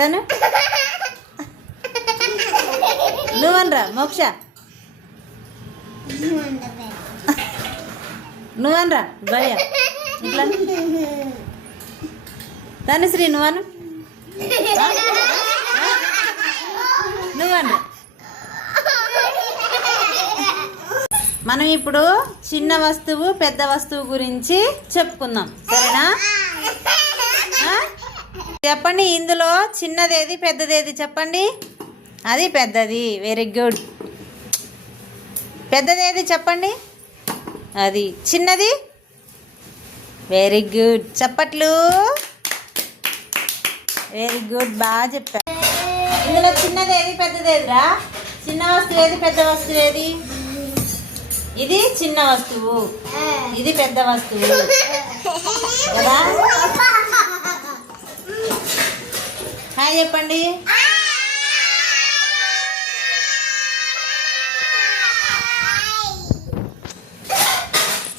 తను నువ్వనరా మోక్ష, నువ్వనరా భయ, ఇట్లా తనుశ్రీ నువ్వను, నువ్వనరా. మనం ఇప్పుడు చిన్న వస్తువు పెద్ద వస్తువు గురించి చెప్పుకుందాం, సరేనా? చెప్పండి, ఇందులో చిన్నదేది పెద్దదేది చెప్పండి. అది పెద్దది, వెరీ గుడ్. పెద్దదేది చెప్పండి, అది. చిన్నది, వెరీ గుడ్. చప్పట్లు, వెరీ గుడ్, బాగా చెప్పారు. ఇందులో చిన్నదేది పెద్దదేదిరా? చిన్న వస్తువు ఏది, పెద్ద వస్తువు ఏది? ఇది చిన్న వస్తువు, ఇది పెద్ద వస్తువు కదా. హాయ్ చెప్పండి.